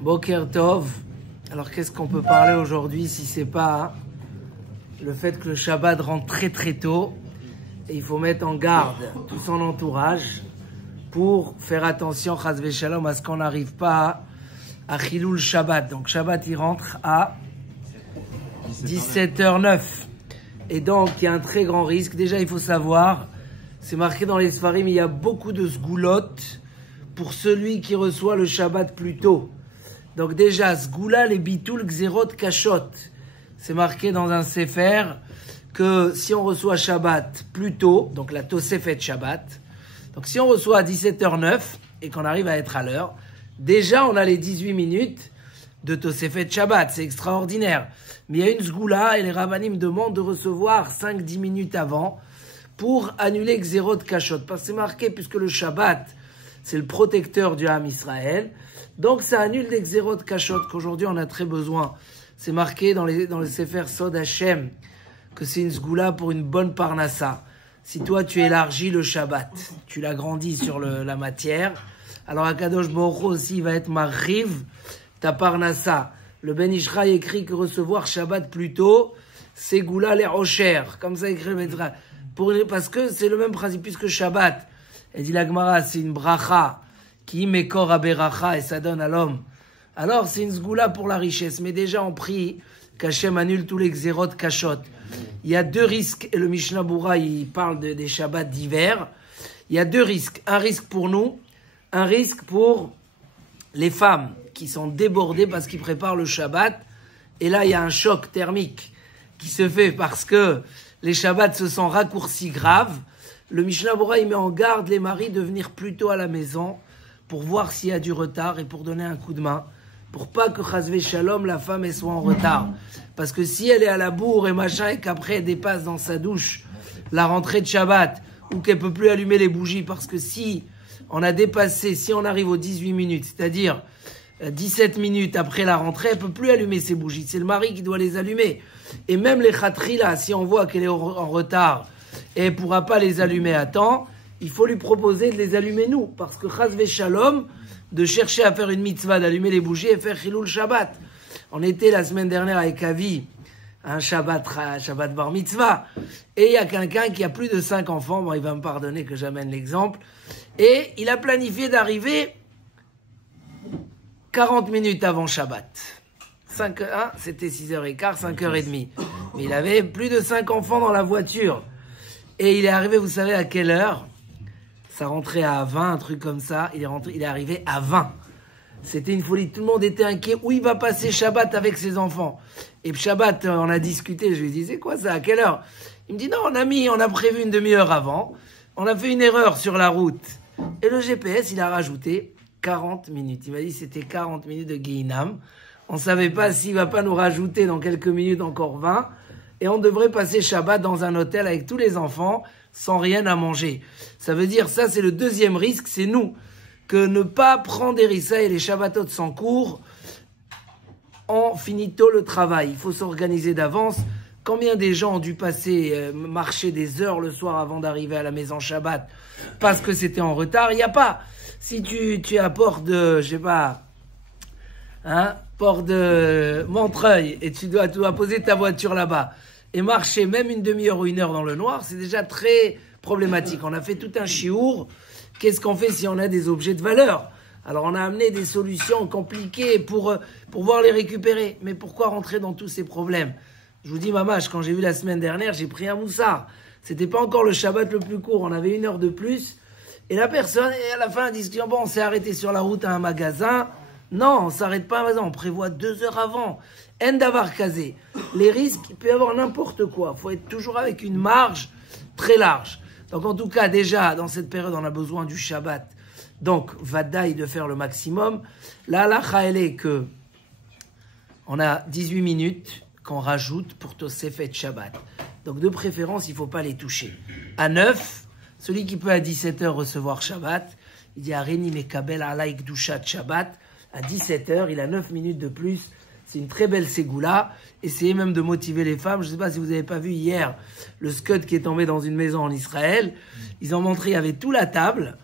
Boker Tov. Alors qu'est-ce qu'on peut parler aujourd'hui si c'est pas le fait que le Shabbat rentre très très tôt et il faut mettre en garde tout son entourage pour faire attention chas v'shalom à ce qu'on n'arrive pas à Chilul Shabbat. Donc Shabbat il rentre à 17h09 et donc il y a un très grand risque. Déjà il faut savoir, c'est marqué dans les Sfarim, il y a beaucoup de sgoulottes pour celui qui reçoit le Shabbat plus tôt. Donc déjà, Sgoula, les bitoul, xerot, kashot. C'est marqué dans un sefer que si on reçoit Shabbat plus tôt, donc la Tosefet Shabbat, donc si on reçoit à 17h09 et qu'on arrive à être à l'heure, déjà on a les 18 minutes de Tosefet Shabbat, c'est extraordinaire. Mais il y a une Sgoula et les Rabbanim demandent de recevoir 5-10 minutes avant pour annuler xerot, kashot. Parce que c'est marqué, puisque le Shabbat, c'est le protecteur du Ham Israël. Donc ça annule des xerot kashot qu'aujourd'hui on a très besoin. C'est marqué dans le Sefer Sod Hashem que c'est une sgoula pour une bonne parnassa. Si toi tu élargis le Shabbat, tu l'agrandis sur la matière, alors Akadosh Baruch Hu aussi va être mariv ta parnassa. Le Ben Ishraï écrit que recevoir Shabbat plus tôt, c'est goula les rocher. Comme ça écrit le Métra. Parce que c'est le même principe, puisque Shabbat, elle dit la Gemara, c'est une bracha qui mekor aberacha et ça donne à l'homme. Alors c'est une sgoula pour la richesse. Mais déjà on prie qu'Hachem annule tous les xérot kashot. Il y a deux risques, et le Mishnah Bura il parle des Shabbats d'hiver. Il y a deux risques. Un risque pour nous, un risque pour les femmes qui sont débordées parce qu'ils préparent le Shabbat. Et là il y a un choc thermique qui se fait parce que les Shabbats se sont raccourcis graves. Le Mishnah Bura il met en garde les maris de venir plus tôt à la maison pour voir s'il y a du retard et pour donner un coup de main, pour pas que chas v'shalom, la femme elle soit en retard. Parce que si elle est à la bourre et machin, et qu'après elle dépasse dans sa douche la rentrée de Shabbat, ou qu'elle peut plus allumer les bougies, parce que si on a dépassé, si on arrive aux 18 minutes, c'est-à-dire 17 minutes après la rentrée, elle peut plus allumer ses bougies. C'est le mari qui doit les allumer. Et même les khatri là, si on voit qu'elle est en retard et elle pourra pas les allumer à temps, il faut lui proposer de les allumer nous, parce que chas v'shalom, de chercher à faire une mitzvah, d'allumer les bougies et faire chilul Shabbat. On était la semaine dernière avec Avi, un Shabbat bar mitzvah, et il y a quelqu'un qui a plus de 5 enfants, bon il va me pardonner que j'amène l'exemple, et il a planifié d'arriver 40 minutes avant Shabbat. C'était 6h15, 5h30. Mais il avait plus de 5 enfants dans la voiture. Et il est arrivé, vous savez à quelle heure ? Ça rentrait à 20, un truc comme ça. Il est arrivé à 20. C'était une folie. Tout le monde était inquiet. Où il va passer Shabbat avec ses enfants? Et Shabbat, on a discuté. Je lui dis, c'est quoi ça? À quelle heure? Il me dit, non, on a prévu une demi-heure avant. On a fait une erreur sur la route. Et le GPS, il a rajouté 40 minutes. Il m'a dit, c'était 40 minutes de Guéhinam. On ne savait pas s'il va pas nous rajouter dans quelques minutes encore 20. Et on devrait passer Shabbat dans un hôtel avec tous les enfants, sans rien à manger. Ça veut dire, ça c'est le deuxième risque, c'est nous, que ne pas prendre des rissa et les Shabbatot sans cours, on finit tôt le travail. Il faut s'organiser d'avance. Combien des gens ont dû passer, marcher des heures le soir avant d'arriver à la maison Shabbat, parce que c'était en retard? Il n'y a pas. Si tu es à Port de, je sais pas, Port de Montreuil, et tu dois poser ta voiture là-bas, et marcher même une demi-heure ou une heure dans le noir, c'est déjà très problématique. On a fait tout un chiour. Qu'est-ce qu'on fait si on a des objets de valeur? Alors on a amené des solutions compliquées pour pouvoir les récupérer. Mais pourquoi rentrer dans tous ces problèmes? Je vous dis, mamache, quand j'ai vu la semaine dernière, j'ai pris un moussard. C'était pas encore le Shabbat le plus court. On avait 1 heure de plus. Et la personne, et à la fin, dit, bon, on s'est arrêté sur la route à un magasin. Non, on s'arrête pas à un magasin. On prévoit 2 heures avant. En davar kazé. Les risques, il peut y avoir n'importe quoi. Il faut être toujours avec une marge très large. Donc en tout cas, déjà, dans cette période, on a besoin du Shabbat. Donc, vadaï de faire le maximum. La halacha, elle est que on a 18 minutes qu'on rajoute pour Tosefet Shabbat. Donc de préférence, il ne faut pas les toucher. À 9, celui qui peut à 17h recevoir Shabbat, il dit Areni Mekabel Alaïk Dushat Shabbat. À 17h, il a 9 minutes de plus. C'est une très belle ségoula. Essayez même de motiver les femmes. Je ne sais pas si vous n'avez pas vu hier le scud qui est tombé dans une maison en Israël. Ils ont montré, il y avait toute la table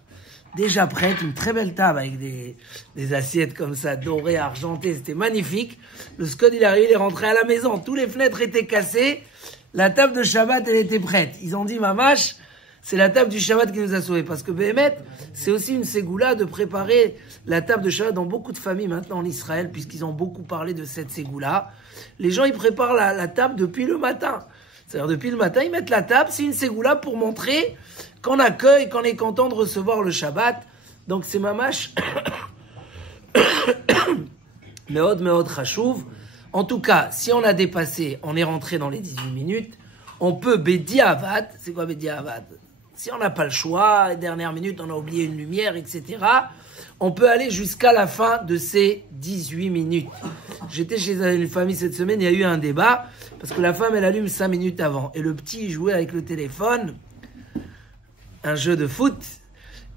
déjà prête, une très belle table avec des assiettes comme ça, dorées, argentées, c'était magnifique. Le Scod, il est arrivé, il est rentré à la maison, tous les fenêtres étaient cassées, la table de Shabbat, elle était prête. Ils ont dit, Mamash, c'est la table du Shabbat qui nous a sauvés. Parce que Béhémet, c'est aussi une ségoula de préparer la table de Shabbat dans beaucoup de familles maintenant en Israël, puisqu'ils ont beaucoup parlé de cette ségoula. Les gens, ils préparent la table depuis le matin. C'est-à-dire, depuis le matin, ils mettent la table, c'est une ségoula pour montrer qu'on accueille, qu'on est content de recevoir le Shabbat. Donc, c'est Mamash. Meod chachouv. En tout cas, si on a dépassé, on est rentré dans les 18 minutes, on peut Bediavad. C'est quoi Bediavad? Si on n'a pas le choix, les dernières minutes, on a oublié une lumière, etc., on peut aller jusqu'à la fin de ces 18 minutes. J'étais chez une famille cette semaine, il y a eu un débat, parce que la femme, elle allume 5 minutes avant. Et le petit, il jouait avec le téléphone, un jeu de foot,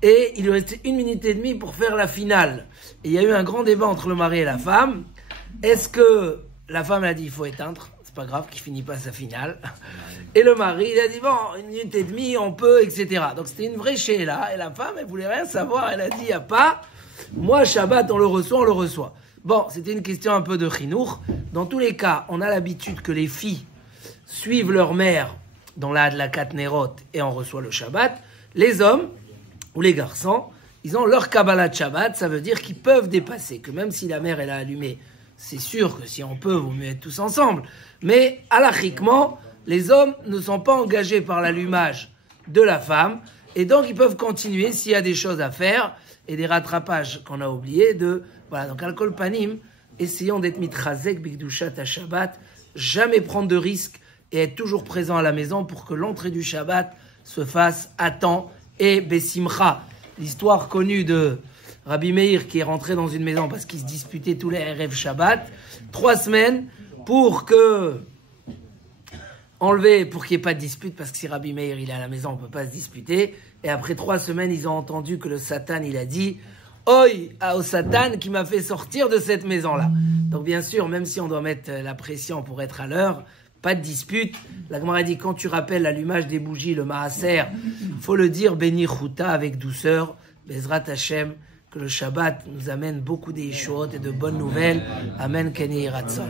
et il lui restait 1 minute et demie pour faire la finale. Et il y a eu un grand débat entre le mari et la femme. Est-ce que la femme a dit, il faut éteindre, c'est pas grave qu'il finit pas sa finale. Et le mari, il a dit, bon, 1 minute et demie, on peut, etc. Donc c'était une vraie chéla, et la femme, elle voulait rien savoir, elle a dit, il n'y a pas, moi, Shabbat, on le reçoit. Bon, c'était une question un peu de chinour. Dans tous les cas, on a l'habitude que les filles suivent leur mère dans la Katnerot et on reçoit le Shabbat. Les hommes, ou les garçons, ils ont leur Kabbalah de Shabbat, ça veut dire qu'ils peuvent dépasser, que même si la mère, elle a allumé, c'est sûr que si on peut, vous mieux être tous ensemble. Mais, halachiquement, les hommes ne sont pas engagés par l'allumage de la femme, et donc ils peuvent continuer s'il y a des choses à faire, et des rattrapages qu'on a oubliés voilà, donc Al-Kol Panim, essayons d'être mitrazek bikdushat à Shabbat, jamais prendre de risques, et être toujours présent à la maison pour que l'entrée du Shabbat se fasse à temps et besimcha. L'histoire connue de Rabbi Meir qui est rentré dans une maison parce qu'il se disputait tous les Erev Shabbat, 3 semaines pour qu'il n'y ait pas de dispute, parce que si Rabbi Meir il est à la maison, on ne peut pas se disputer. Et après 3 semaines, ils ont entendu que le Satan, il a dit « Oi au Satan qui m'a fait sortir de cette maison-là ». Donc bien sûr, même si on doit mettre la pression pour être à l'heure, pas de dispute. La Gemara dit, quand tu rappelles l'allumage des bougies, le maaser, faut le dire Beni Chuta avec douceur, Bezrat Hashem, que le Shabbat nous amène beaucoup d'échouot et de bonnes nouvelles. Amen, Keni Ratzon.